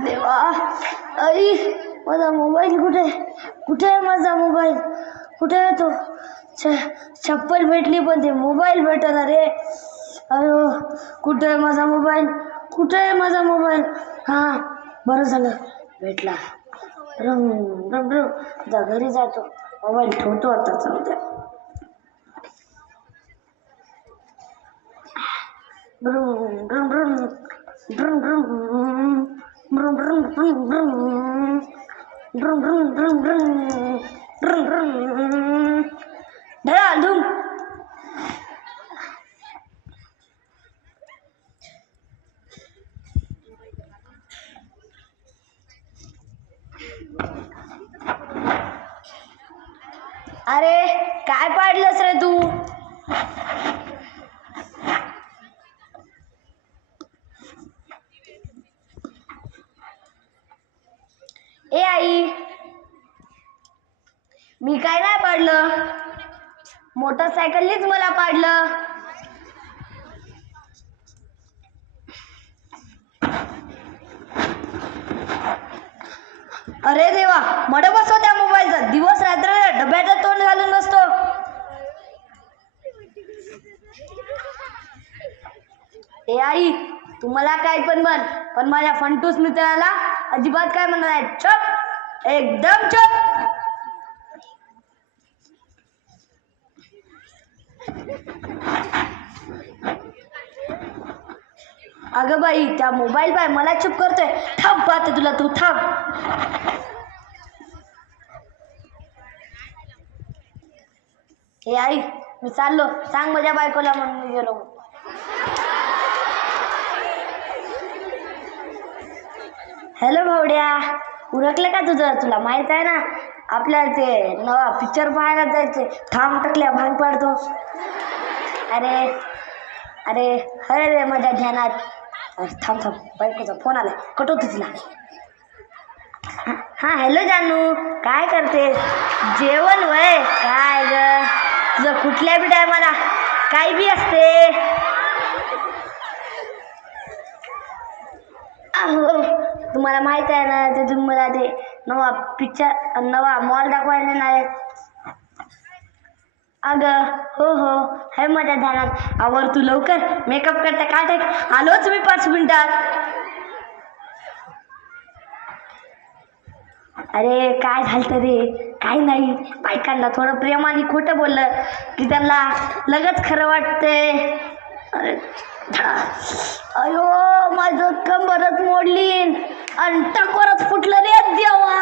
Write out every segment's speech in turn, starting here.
देवा, आई माझा मोबाईल कुठे कुठे आहे? माझा मोबाईल कुठे आहे? तो चप्पल भेटली पण ते मोबाईल भेटना रे. अयो, कुठे आहे माझा मोबाईल? कुठे आहे माझा मोबाईल? हा, बरं झालं भेटला. रम रम रम, आता घरी जातो, मोबाईल ठेवतो आता. चालते ब्रुम ब्रुम ब्रुम ब्रुम ब्रुम ब्रुम ब्रुम ब्रुम ब्रुम ब्रुम ब्रुम ब्रुम ब्रुम ब्रुम धूम. अरे काय पाडलंस रे तू? ए आई, मी काय नाही पाडलं, मोटरसायकलनीच मला पाडलं. अरे देवा, मड बसव त्या मोबाईलचा. दिवस रात्र डब्याचं तोंड घालून बसतो. ए आई, तुम्हाला काय पण म्हण, पण माझ्या फंटूस मित्राला अजिबात काय म्हणणार आहे. चुप, एकदम चुप. अगं बाई, त्या मोबाईल बाय मला चुप करतोय. थांब, पाहते तुला. तू थांब. हे आई, मी चाललो. सांग माझ्या बायकोला म्हणून मी गेलो. हॅलो भावड्या, उरकलं का तुझं? तुला माहित आहे ना, आपल्याला ते नवा पिक्चर पाहायला जायचे. थांब, टकल्या भांग पाडतो. अरे अरे अरे रे, माझ्या ध्यानात. थांब थांब, बायकोचा फोन आला, कटवतो तिला. हा, हॅलो जानू, काय करते? जेवण वय? काय ग तुझं कुठल्या बी टायमाला काही बी असते. तुम्हाला माहित आहे ना, ते तुम्ही मला ते नवा पिक्चर, नवा मॉल दाखवायला नाही. अगं हो हो, हे माझ्या ध्यानात. आवर तू लवकर, मेकअप करता काय आलोच मी 5 मिनिटात. अरे काय झालं रे? काही नाही, बायकांना थोडं प्रेमाने खोटं बोललं की त्यांना लगेच खरं वाटते. अरे अयो, माझं कंबरच मोडलीन आणि टकोरच फुटलं रे देवा.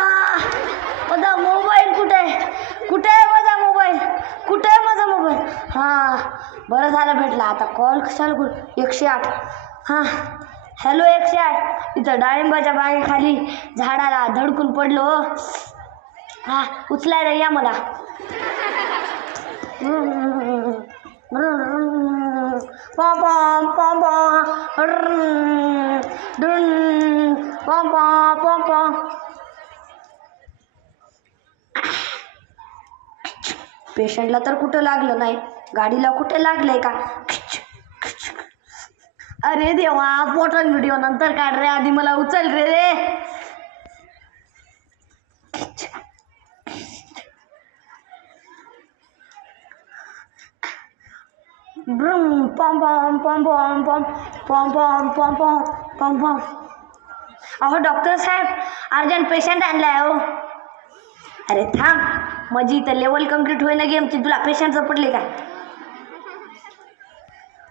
माझा मोबाईल कुठे आहे? कुठे आहे माझा मोबाईल? कुठे आहे माझा मोबाईल? हां, बरं झालं भेटला. आता कॉल कशाला करू? 108. हां, हॅलो 108. इथं डाळिंबाच्या बागेखाली झाडाला धडकून पडलो. हां, उचलायला या मला. पॉम पॉम पॉम पॉम पॉम पॉम. पेशंटला तर कुठं लागलं नाही, गाडीला कुठे लागलंय का? अरे देवा, फोटो व्हिडिओ नंतर काढ रे, आधी मला उचल रे. ब्रुम पॉम पॉम पॉम पॉम पॉम पॉम पॉम पॉम पॉम पॉम पॉम. अहो डॉक्टर साहेब, अर्जंट पेशंट आणलाय हो. अरे थांब, माझी इथं लेवल कम्प्लीट होईना गेमची, तुला पेशंट पडले का?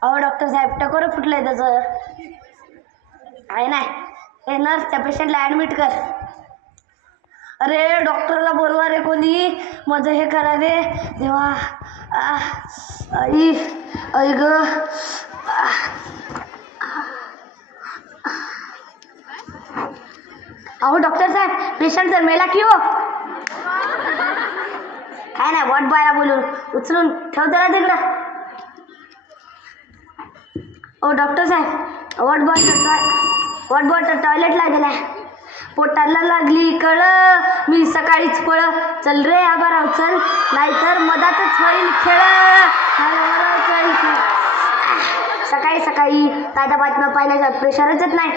अहो डॉक्टर साहेब, टकोर फुटलंय त्याचं. आहे नाही. ए नर्स, त्या पेशंटला ॲडमिट कर. अरे डॉक्टरला बोलवा रे कोणी, माझं हे करा रे देवा. आई आई ग. अहो डॉक्टर साहेब, पेशंट जर मेला की हो. काय नाही, वॉट बाया बोलून उचलून ठेवता ना तिकडं. ओ डॉक्टर साहेब, वॉट बॉय वाट टॉयलेटला गेलाय. पोटाला लागली कळ, मी सकाळीच पळ. चल रे आबाराव चल, नाहीतर मधातच होईल खेळ. सकाळी सकाळी ताज्या बातम्या पाहिल्याच्या प्रेशरच येत नाही.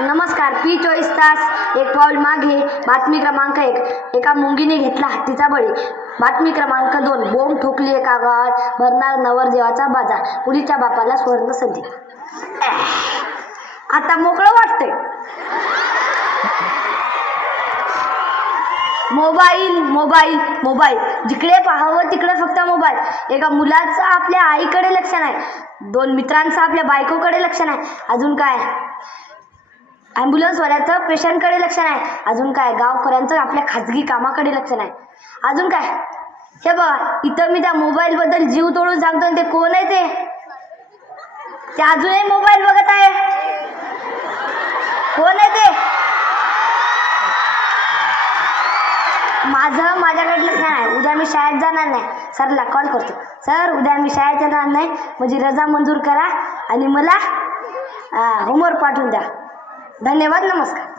नमस्कार. पी 24 तास एक पाऊल मागे. बातमी क्रमांक 1, एका मुंगीने घेतला हत्तीचा बळी. बातमी क्रमांक 2, बोंब ठोकली एका गावात, भरणार नवरदेवाचा बाजार, मुलीच्या बापाला सुवर्ण संधी. आता मोकळं वाटतंय. मोबाईल मोबाईल मोबाईल, जिकडे पाहावं तिकडे फक्त मोबाईल. एका मुलाचं आपल्या आईकडे लक्ष नाही, 2 मित्रांचं आपल्या बायकोकडे लक्ष नाही. अजून काय, ॲम्ब्युलन्सवाल्याचं पेशंटकडे लक्ष नाही. अजून काय, गावकऱ्यांचं आपल्या खाजगी कामाकडे लक्ष नाही. अजून काय, हे बघा इथं मी त्या मोबाईलबद्दल जीव तोडून सांगतो. ते कोण आहे ते अजूनही मोबाईल बघत आहे. कोण आहे ते? माझ्याकडे लक्ष नाही. उद्या मी शाळेत जाणार नाही. सरला कॉल करतो. सर उद्या मी शाळेत येणार नाही, माझी रजा मंजूर करा आणि मला होमवर्क पाठवून द्या. धन्यवाद. नमस्कार.